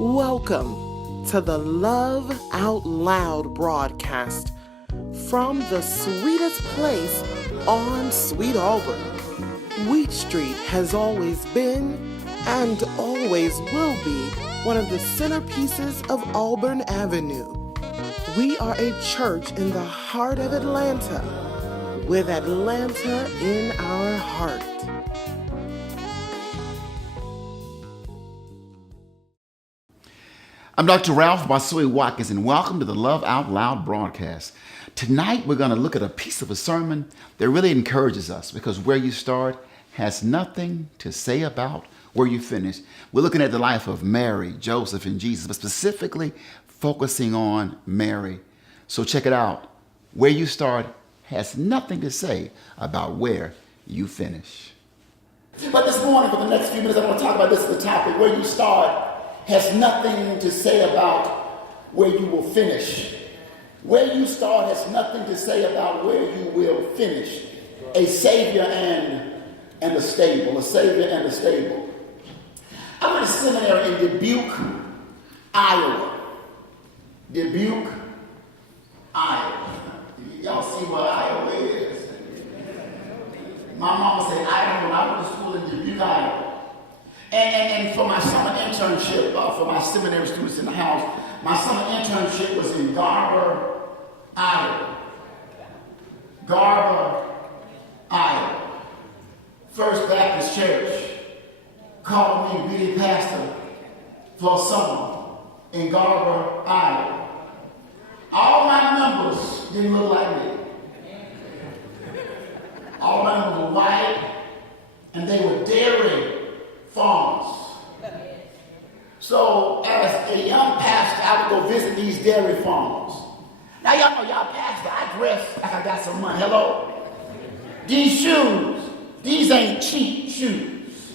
Welcome to the Love Out Loud broadcast from the sweetest place on Sweet Auburn. Wheat Street has always been and always will be one of the centerpieces of Auburn Avenue. We are a church in the heart of Atlanta, with Atlanta in our heart. I'm Dr. Ralph Basui Watkins, and welcome to the Love Out Loud broadcast. Tonight, we're going to look at a piece of a sermon that really encourages us because where you start has nothing to say about where you finish. We're looking at the life of Mary, Joseph, and Jesus, but specifically focusing on Mary. So check it out. Where you start has nothing to say about where you finish. But this morning, for the next few minutes, I want to talk about this as the topic. Where you start has nothing to say about where you will finish. Where you start has nothing to say about where you will finish. A Savior and a stable. A Savior and a stable. I went to seminary in Dubuque, Iowa. Dubuque, Iowa. Y'all see what Iowa is? My mama said Iowa when I went to school in Dubuque, Iowa. And for my summer internship, for my seminary students in the house, my summer internship was in Garber, Iowa. Garber, Iowa. First Baptist Church called me to be a pastor for a summer in Garber, Iowa. All my members didn't look like me. All my members were white, and they were dairy farms. So as a young pastor, I would go visit these dairy farms. Now y'all know y'all pastor, I dress like I got some money. Hello? These shoes, these ain't cheap shoes.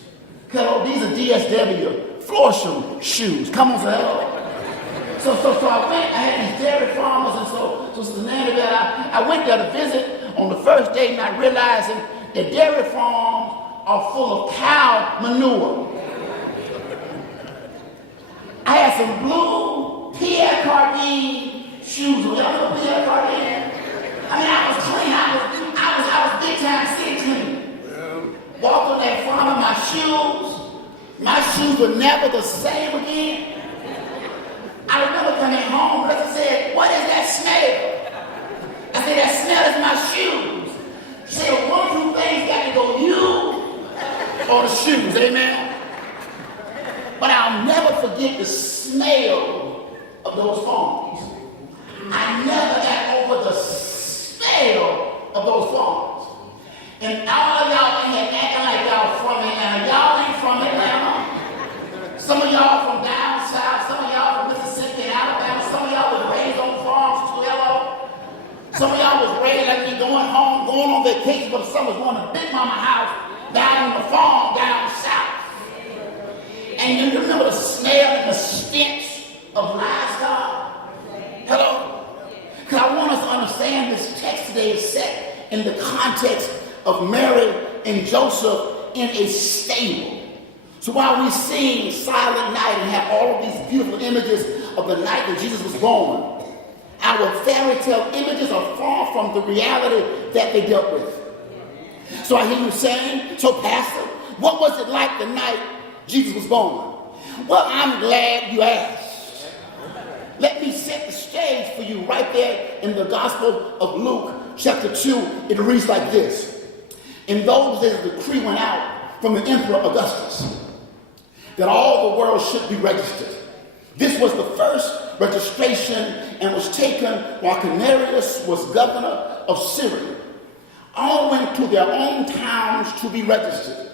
Hello, these are DSW floor shoes. Come on, say hello. So I had these dairy farmers, and so Sister Nanny, I went there to visit on the first day, and I realized that the dairy farms are full of cow manure. I had some blue Pierre Cardin shoes. Y'all know Pierre Cardin? I mean, I was clean. I was big time city clean. Walked on that farm in my shoes were never the same again. I remember coming home, and I said, "What is that smell?" I said, "That smell is my shoes." She said, "One or two things got to go, you or the shoes," amen? But I'll never forget the smell of those farms. I never got over the smell of those farms. And all of y'all in here acting like y'all from Atlanta. Y'all ain't from Atlanta. Some of y'all from down south, some of y'all from Mississippi and Alabama, some of y'all was raised on farms, hello. Some of y'all was raised like me going home, going on vacation, but some was going to Big Mama house down on the farm, down south. And you remember the smell and the stench of livestock? Hello? Because I want us to understand this text today is set in the context of Mary and Joseph in a stable. So while we sing Silent Night and have all of these beautiful images of the night that Jesus was born, our fairy tale images are far from the reality that they dealt with. So I hear you saying, "So Pastor, what was it like the night Jesus was born?" Well, I'm glad you asked. Let me set the stage for you right there in the Gospel of Luke, chapter 2. It reads like this. In those days, a decree went out from the Emperor Augustus that all the world should be registered. This was the first registration and was taken while Quirinius was governor of Syria. All went to their own towns to be registered.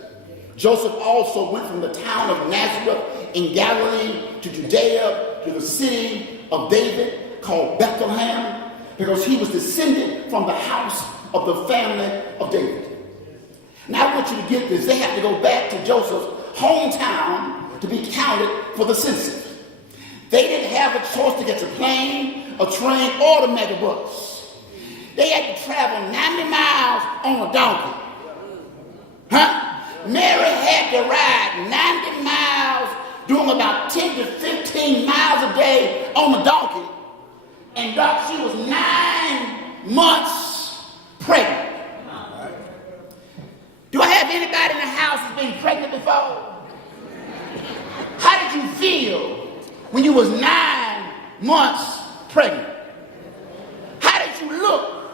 Joseph also went from the town of Nazareth in Galilee to Judea to the city of David called Bethlehem because he was descended from the house of the family of David. Now I want you to get this. They had to go back to Joseph's hometown to be counted for the census. They didn't have a choice to get a plane, a train, or the megabus. They had to travel 90 miles on a donkey. Mary had to ride 90 miles doing about 10 to 15 miles a day on a donkey. And Doc, she was 9 months pregnant. Do I have anybody in the house that's been pregnant before? How did you feel when you was 9 months pregnant? How did you look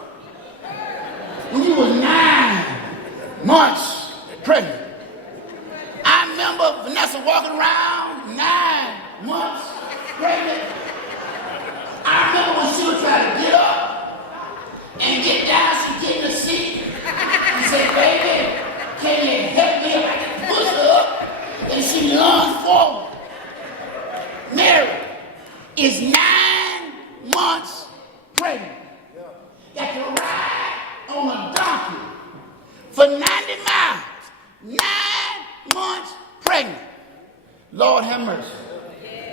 when you was 9 months pregnant? I remember Vanessa walking around 9 months pregnant. I remember when she would try to get up and get down, she'd get in the seat and say, baby, can you help me if I can push her up? And she lunged forward. Mary is 9 months pregnant. Got to ride on a donkey for 90 miles. 9 months pregnant. Lord have mercy.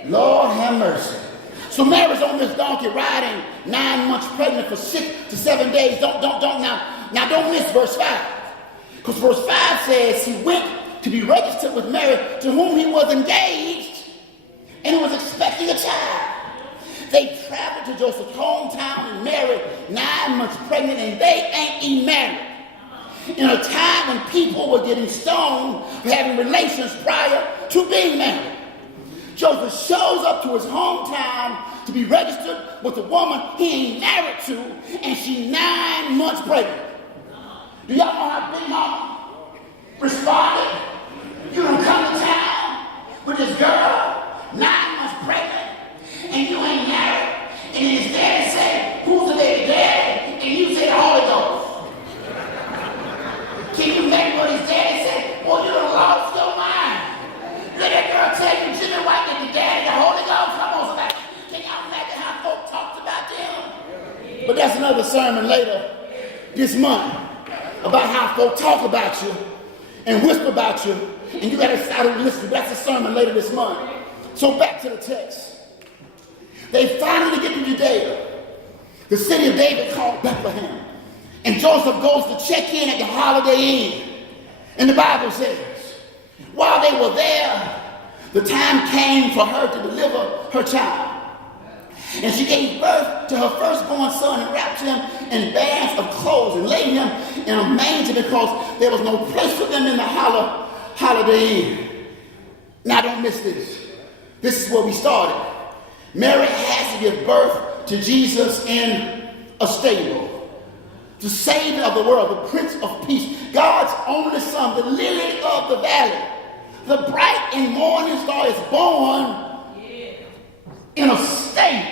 Lord have mercy. So Mary's on this donkey riding 9 months pregnant for 6 to 7 days. Don't don't miss verse 5. Because verse 5 says he went to be registered with Mary, to whom he was engaged and was expecting a child. They traveled to Joseph's hometown and Mary, 9 months pregnant, and they ain't even married. In a time when people were getting stoned for having relations prior to being married. Joseph shows up to his hometown to be registered with a woman he ain't married to, and she's 9 months pregnant. Do y'all know how Big Mama responded? You don't come to town with this girl, 9 months pregnant, and you ain't married, and his daddy said, who's the baby daddy? And you say the Holy Ghost. Can you imagine what his daddy said? Well, you done lost your mind. Let that girl tell you Jimmy White and the daddy, the Holy Ghost. Come on, somebody. Can y'all imagine how folk talked about them? But that's another sermon later this month about how folk talk about you and whisper about you, and you got to start to listen. That's a sermon later this month. So back to the text. They finally get to Judea, the city of David called Bethlehem. And Joseph goes to check in at the Holiday Inn. And the Bible says, while they were there, the time came for her to deliver her child. And she gave birth to her firstborn son and wrapped him in bands of clothes and laid him in a manger because there was no place for them in the Holiday Inn. Now don't miss this. This is where we started. Mary has to give birth to Jesus in a stable. The Savior of the world, the Prince of Peace, God's only Son, the lily of the valley, the bright and morning star is born in a stable.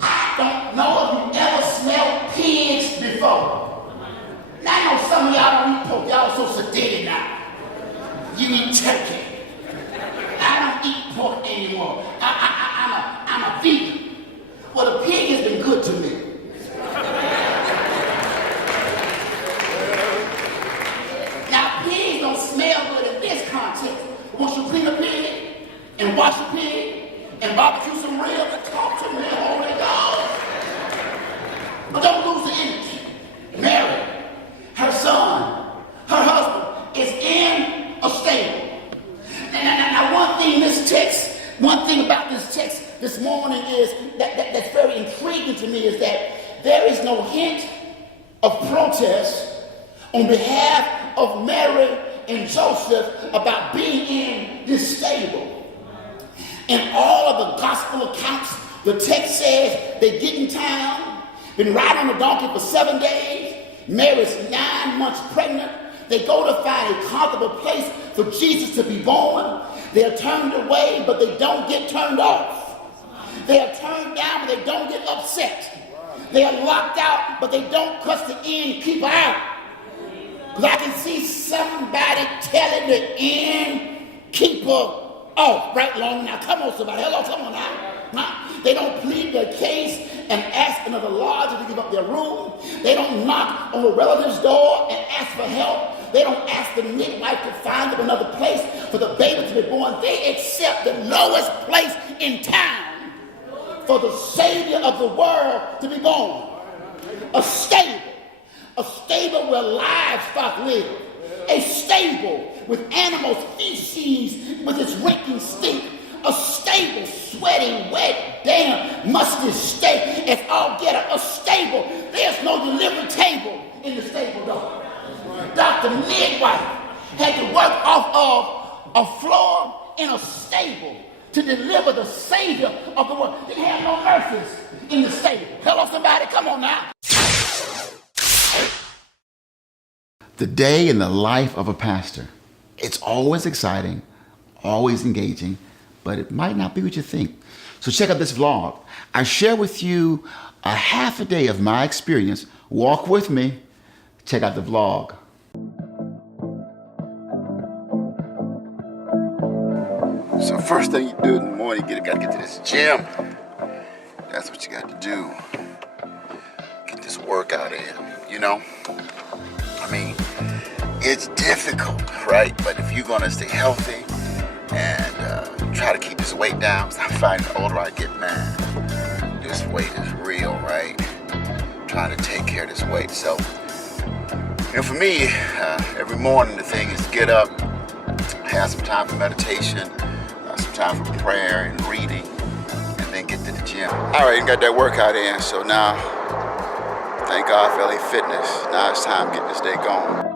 I don't know if you ever smelled pigs before. Now I know some of y'all don't eat pork. Y'all so sedated now. You eat turkey. I don't eat pork anymore. I'm a vegan. Well, the pig has been good to me. Now, pigs don't smell good in this context. Once you clean a pig and wash a pig and barbecue some ribs and talk to me, Holy Ghost. But don't lose the image. Mary, her son, her husband is in a stable. Now one thing about this text this morning is that's very intriguing to me is that there is no hint of protest on behalf of Mary and Joseph about being in this stable. In all of the gospel accounts, the text says they get in town, been riding on a donkey for 7 days. Mary's 9 months pregnant. They go to find a comfortable place for Jesus to be born. They are turned away, but they don't get turned off. They are turned down, but they don't get upset. They are locked out, but they don't cuss the innkeeper out. Because I can see somebody telling the innkeeper off right long now. Come on, somebody. Hello, come on now. They don't plead their case and ask another lodger to give up their room. They don't knock on a relative's door and ask for help. They don't ask the midwife to find them another place for the baby to be born. They accept the lowest place in town for the Savior of the world to be born. A stable where livestock live. A stable with animals' feces with its reeking stink. A stable, sweating, wet, damn, musty steak. It's all get a stable. There's no delivery table in the stable, though. Dr. Midwife had to work off of a floor in a stable to deliver the Savior of the world. Didn't have no nurses in the stable. Hello, somebody, come on now. The day in the life of a pastor. It's always exciting, always engaging, but it might not be what you think. So check out this vlog. I share with you a half a day of my experience. Walk with me. Check out the vlog. So first thing you do in the morning, you gotta get to this gym. That's what you got to do. Get this workout in, you know? I mean, it's difficult, right? But if you're gonna stay healthy and try to keep this weight down, because I find the older I get, man, this weight is real, right? Trying to take care of this weight. So, you know, for me, every morning the thing is get up, have some time for meditation, some time for prayer and reading, and then get to the gym. All right, got that workout in, so now, thank God for LA Fitness. Now it's time to get this day going.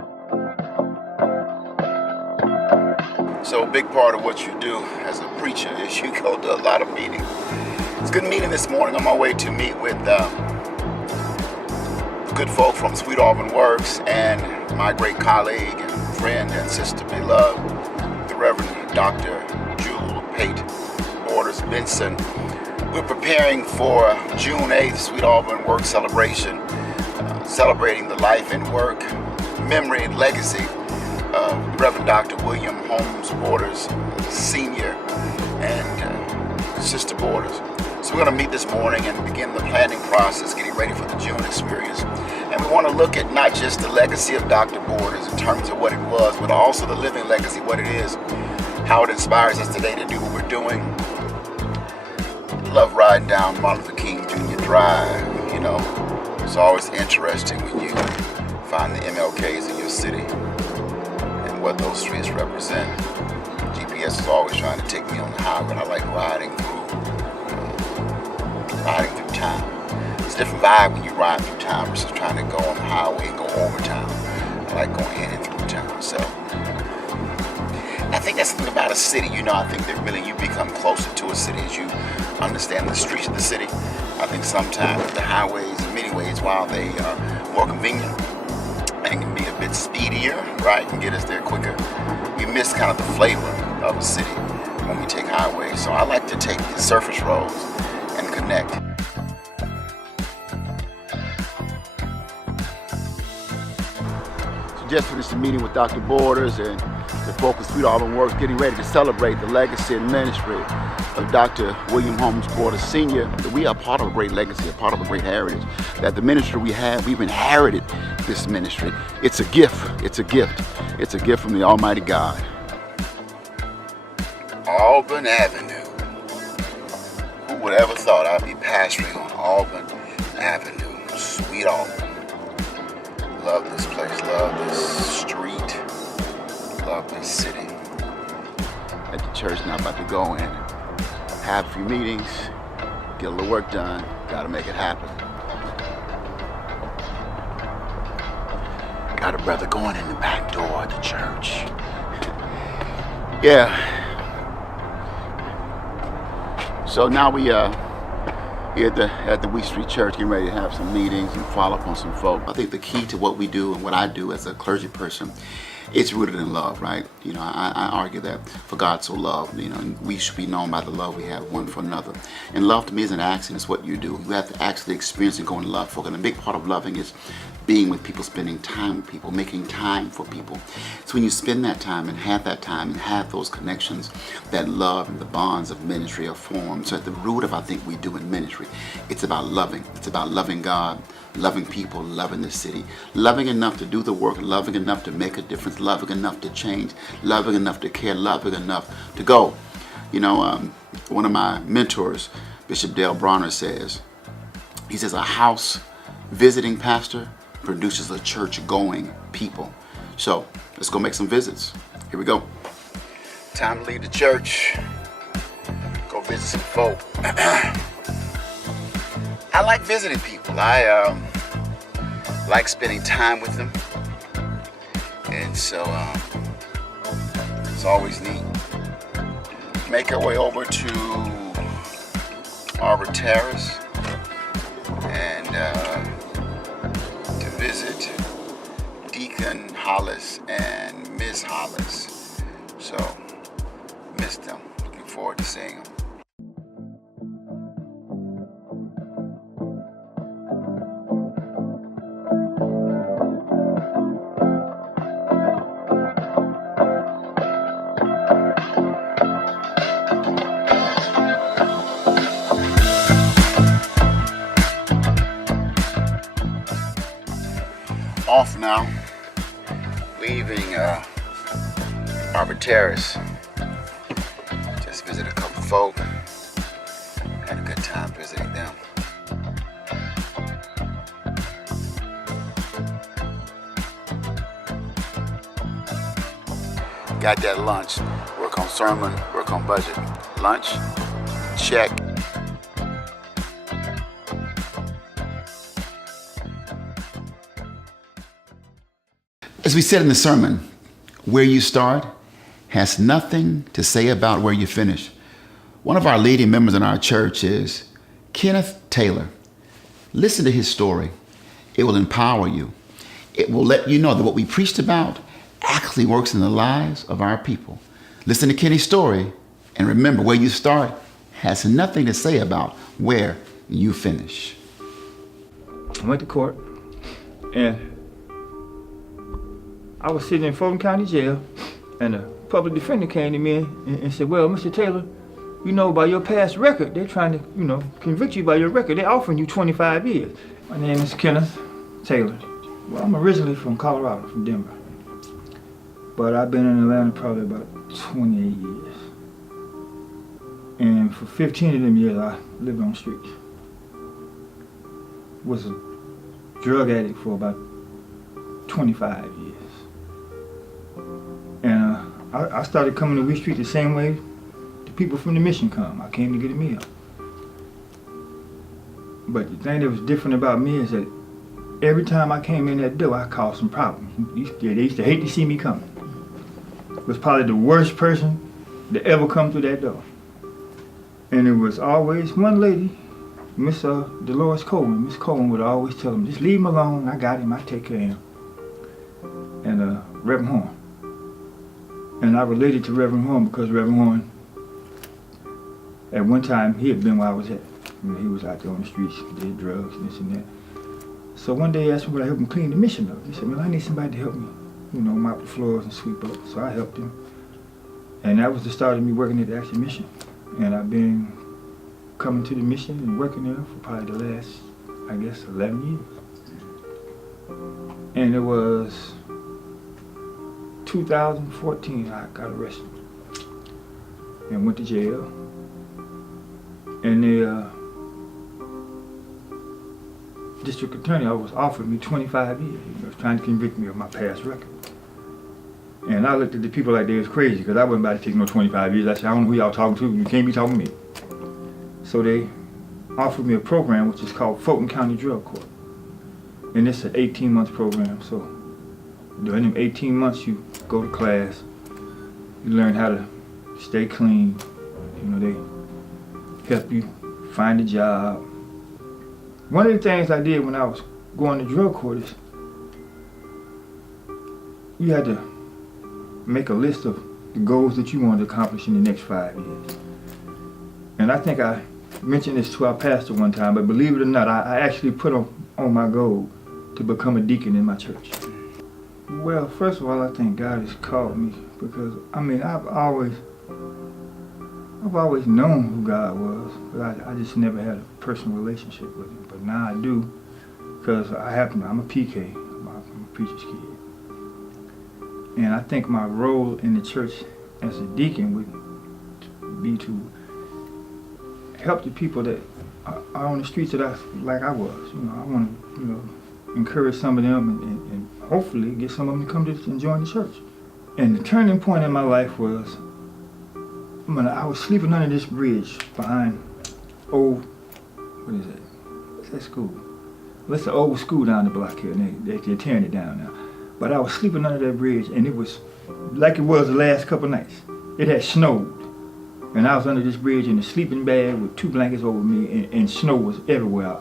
So a big part of what you do as a preacher is you go to a lot of meetings. It's a good meeting this morning on my way to meet with good folk from Sweet Auburn Works and my great colleague and friend and sister beloved, the Reverend Dr. Jewel Pate Borders Benson. We're preparing for June 8th, Sweet Auburn Works celebration, celebrating the life and work, memory and legacy of Reverend Dr. William Holmes Borders Sr. and Sister Borders. So we're going to meet this morning and begin the planning process, getting ready for the June experience. And we want to look at not just the legacy of Dr. Borders in terms of what it was, but also the living legacy, what it is, how it inspires us today to do what we're doing. Love riding down Martin Luther King Jr. Drive, you know. It's always interesting when you find the MLKs in your city and what those streets represent. GPS is always trying to take me on the highway, and I like riding through town. It's a different vibe when you ride through town versus trying to go on the highway and go over town. I like going in and through town. So I think that's something about a city. You know, I think that really you become closer to a city as you understand the streets of the city. I think sometimes the highways, in many ways, while they are more convenient and can be a bit speedier, right, and get us there quicker, we miss kind of the flavor of a city when we take highways. So I like to take the surface roads and connect. So just finished the meeting with Dr. Borders and the folk of Sweet Auburn Works, getting ready to celebrate the legacy and ministry of Dr. William Holmes Borders Sr. We are part of a great legacy, a part of a great heritage. That the ministry we have, we've inherited this ministry. It's a gift. It's a gift. It's a gift from the Almighty God. Auburn Avenue. Who would ever thought I'd be pastoring on Auburn Avenue, Sweet Auburn. Love this place, love this street, love this city. At the church now, about to go in, have a few meetings, get a little work done, gotta make it happen. Got a brother going in the back door of the church. Yeah. So now we here at the Wheat Street Church, getting ready to have some meetings and follow up on some folk. I think the key to what we do and what I do as a clergy person, it's rooted in love, right? You know, I argue that for God so loved, you know, and we should be known by the love we have one for another. And love to me is an action, it's what you do. You have to actually experience and go in love for it. And a big part of loving is being with people, spending time with people, making time for people. So when you spend that time and have those connections, that love and the bonds of ministry are formed. So at the root of, I think, we do in ministry, it's about loving. It's about loving God, loving people, loving the city, loving enough to do the work, loving enough to make a difference, loving enough to change, loving enough to care, loving enough to go. You know, one of my mentors, Bishop Dale Bronner, says, he says, a house visiting pastor produces a church-going people. So let's go make some visits. Here we go. Time to leave the church. Go visit some folk. I like visiting people. I like spending time with them. And so it's always neat. Make our way over to Arbor Terrace and to visit Deacon Hollis and Miss Hollis. So, missed them. Looking forward to seeing them. Off now, leaving Arbor Terrace. Just visited a couple folk. Had a good time visiting them. Got that lunch. Work on sermon, work on budget. Lunch, check. As we said in the sermon, where you start has nothing to say about where you finish. One of our leading members in our church is Kenneth Taylor. Listen to his story. It will empower you. It will let you know that what we preached about actually works in the lives of our people. Listen to Kenny's story and remember, where you start has nothing to say about where you finish. I went to court and I was sitting in Fulton County Jail, and the public defender came to me and said, well, Mr. Taylor, you know, by your past record, they're trying to, convict you by your record. They're offering you 25 years. My name is Kenneth Taylor. Well, I'm originally from Colorado, from Denver. But I've been in Atlanta probably about 28 years. And for 15 of them years, I lived on the streets. Was a drug addict for about 25 years. And I started coming to Wheat Street the same way the people from the mission come. I came to get a meal. But the thing that was different about me is that every time I came in that door, I caused some problems. They used to hate to see me coming. I was probably the worst person to ever come through that door. And it was always one lady, Miss Dolores Coleman. Miss Coleman would always tell them, just leave him alone. I got him. I take care of him. And Reverend Horn. And I related to Reverend Horn because Reverend Horn, at one time, he had been where I was at. He was out there on the streets, did drugs, and this and that. So one day he asked me would I help him clean the mission up. He said, well, I need somebody to help me, mop the floors and sweep up. So I helped him. And that was the start of me working at the Action Mission. And I've been coming to the mission and working there for probably the last, 11 years. And it was 2014, I got arrested and went to jail. And the district attorney was offering me 25 years. He was trying to convict me of my past record. And I looked at the people like they was crazy because I wasn't about to take no 25 years. I said, I don't know who y'all talking to. You can't be talking to me. So they offered me a program which is called Fulton County Drug Court. And it's an 18-month program. So during them 18 months, you go to class, you learn how to stay clean. They help you find a job. One of the things I did when I was going to drug court is you had to make a list of the goals that you wanted to accomplish in the next 5 years. And I think I mentioned this to our pastor one time, but believe it or not, I actually put on my goal to become a deacon in my church. Well, first of all, I think God has called me because, I've always known who God was, but I just never had a personal relationship with him. But now I do because I'm a PK, I'm a preacher's kid. And I think my role in the church as a deacon would be to help the people that are on the streets that I was. I want to, encourage some of them and hopefully get some of them to come to and join the church. And the turning point in my life was when I was sleeping under this bridge behind old, what is it? What's that school? Well, it's the old school down the block here, and they're tearing it down now. But I was sleeping under that bridge, and it was like it was the last couple nights. It had snowed, and I was under this bridge in a sleeping bag with 2 blankets over me, and snow was everywhere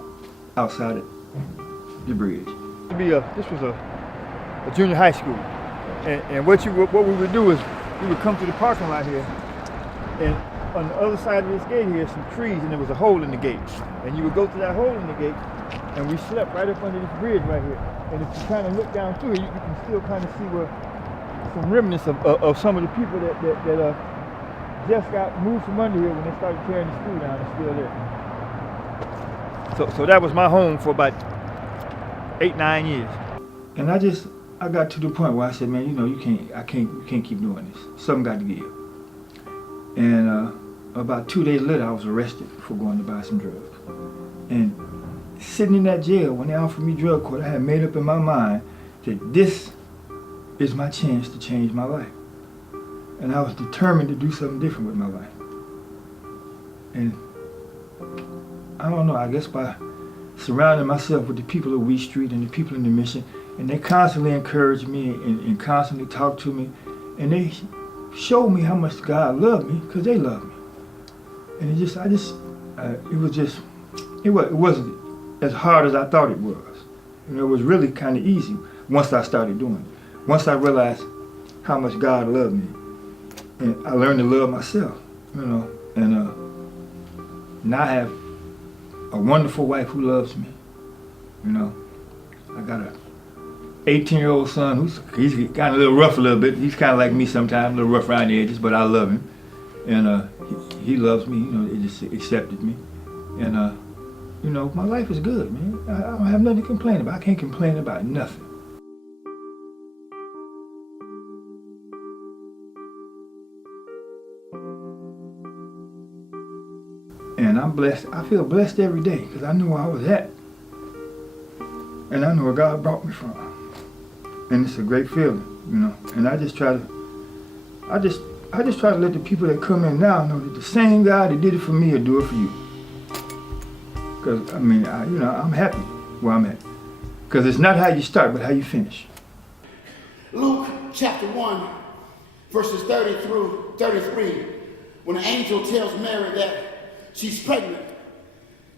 outside the bridge. This was a junior high school, and what we would do is we would come to the parking lot here, and on the other side of this gate here, some trees, and there was a hole in the gate, and you would go through that hole in the gate, and we slept right up under this bridge right here. And if you kind of look down through it, you can still kind of see where some remnants of some of the people that just got moved from under here when they started tearing the school down are still there. So that was my home for about 8-9 years. And I got to the point where I said, man, you can't keep doing this. Something got to give. And about 2 days later, I was arrested for going to buy some drugs. And sitting in that jail, when they offered me drug court, I had made up in my mind that this is my chance to change my life. And I was determined to do something different with my life. And I don't know, I guess by surrounding myself with the people of Wheat Street and the people in the mission, and they constantly encouraged me and constantly talked to me, and they showed me how much God loved me, because they loved me. And it wasn't as hard as I thought it was. It was really kind of easy once I started doing it. Once I realized how much God loved me, and I learned to love myself, and now I have a wonderful wife who loves me. I got a 18-year-old son he's kind of a little rough a little bit. He's kind of like me sometimes, a little rough around the edges, but I love him. And he loves me, he just accepted me. And my life is good, man. I don't have nothing to complain about. I can't complain about nothing. And I'm blessed. I feel blessed every day because I knew where I was at. And I know where God brought me from. And it's a great feeling, And I just try to let the people that come in now know that the same God that did it for me will do it for you. Because, I'm happy where I'm at. Because it's not how you start, but how you finish. Luke chapter 1, verses 30 through 33, when the angel tells Mary that she's pregnant,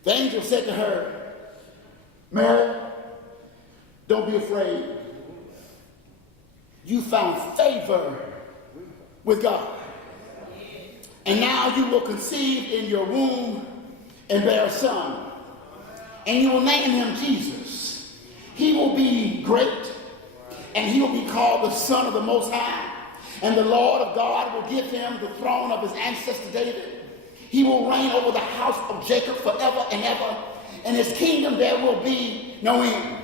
the angel said to her, Mary, don't be afraid. You found favor with God. And now you will conceive in your womb and bear a son. And you will name him Jesus. He will be great, and he will be called the Son of the Most High. And the Lord of God will give him the throne of his ancestor David. He will reign over the house of Jacob forever and ever. And his kingdom there will be no end.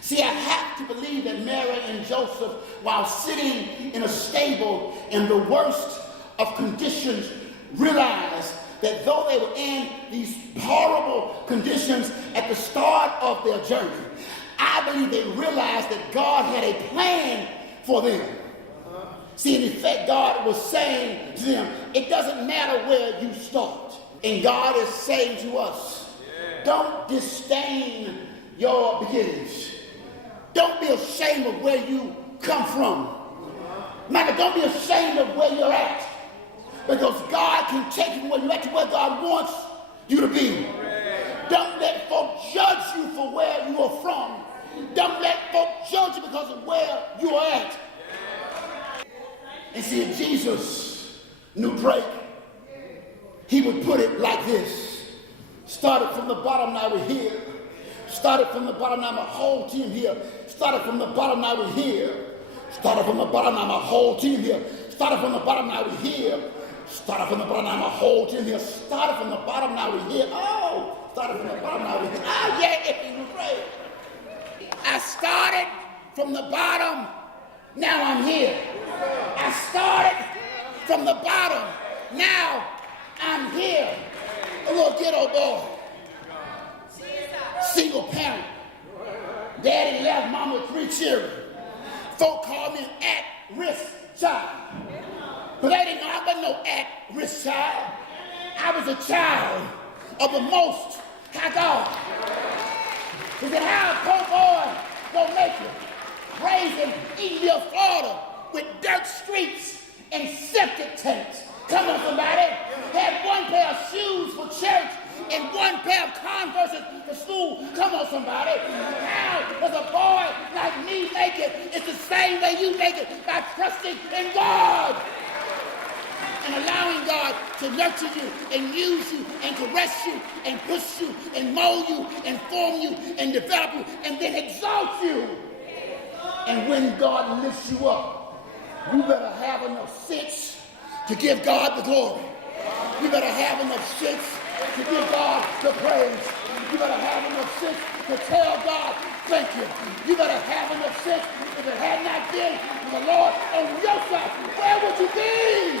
See, I have to believe that Mary and Joseph, while sitting in a stable in the worst of conditions, realized that though they were in these horrible conditions at the start of their journey, I believe they realized that God had a plan for them. See, in effect, God was saying to them, it doesn't matter where you start. And God is saying to us, don't disdain your beginnings. Don't be ashamed of where you come from. Matter, don't be ashamed of where you're at. Because God can take you from where you're at to where God wants you to be. Don't let folk judge you for where you are from. Don't let folk judge you because of where you are at. And see, if Jesus knew Drake, he would put it like this. Started from the bottom, now we're here. Started from the bottom, now my whole team here. Started from the bottom, now we're here. Started from the bottom, now my whole team here. Started from the bottom, now we're here. Started from the bottom, now my whole team here. Started from the bottom, now we're here. Oh, started from the bottom, now we're here. Oh, yeah, it was great. I started from the bottom, now I'm here. I started from the bottom, now I'm here. A little ghetto boy, single parent. Daddy left, mom mom with 3 children. Folk called me an at-risk child. But they didn't know I wasn't no at-risk child. I was a child of the Most High God. He said, how a poor boy gonna make it? Raised in Eastville, Florida, with dirt streets and septic tanks. Come on, somebody. Had 1 pair of shoes for church and 1 pair of Converses for school. Come on, somebody. How does a boy like me make it? It's the same way you make it, by trusting in God and allowing God to nurture you and use you and caress you and push you and mold you and form you and develop you and then exalt you. And when God lifts you up, you better have enough sense to give God the glory. You better have enough sense to give God the praise. You better have enough sense to tell God, thank you. You better have enough sense. If it had not been for the Lord on your side, where would you be?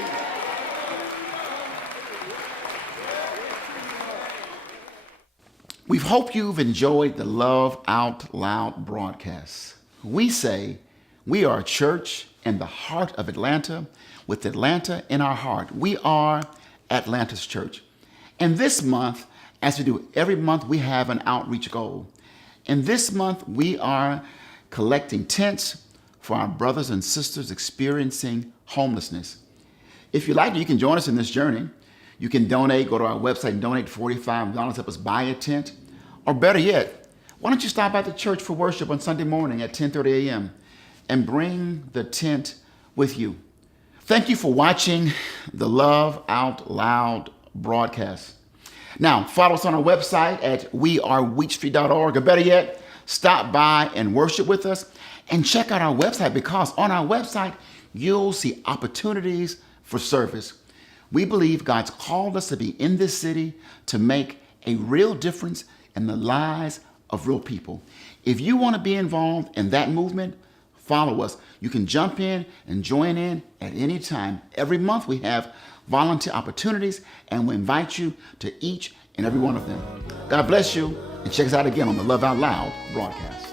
We hope you've enjoyed the Love Out Loud broadcast. We say we are a church in the heart of Atlanta with Atlanta in our heart. We are Atlanta's church. And this month, as we do every month, we have an outreach goal. And this month, we are collecting tents for our brothers and sisters experiencing homelessness. If you like, you can join us in this journey. You can donate, go to our website and donate $45, help us buy a tent. Or better yet, why don't you stop by the church for worship on Sunday morning at 10:30 a.m. and bring the tent with you. Thank you for watching the Love Out Loud broadcast. Now, follow us on our website at wearewheatstreet.org, or better yet, stop by and worship with us and check out our website, because on our website, you'll see opportunities for service. We believe God's called us to be in this city to make a real difference in the lives of real people. If you want to be involved in that movement, follow us. You can jump in and join in at any time. Every month we have volunteer opportunities, and we invite you to each and every one of them. God bless you, and check us out again on the Love Out Loud broadcast.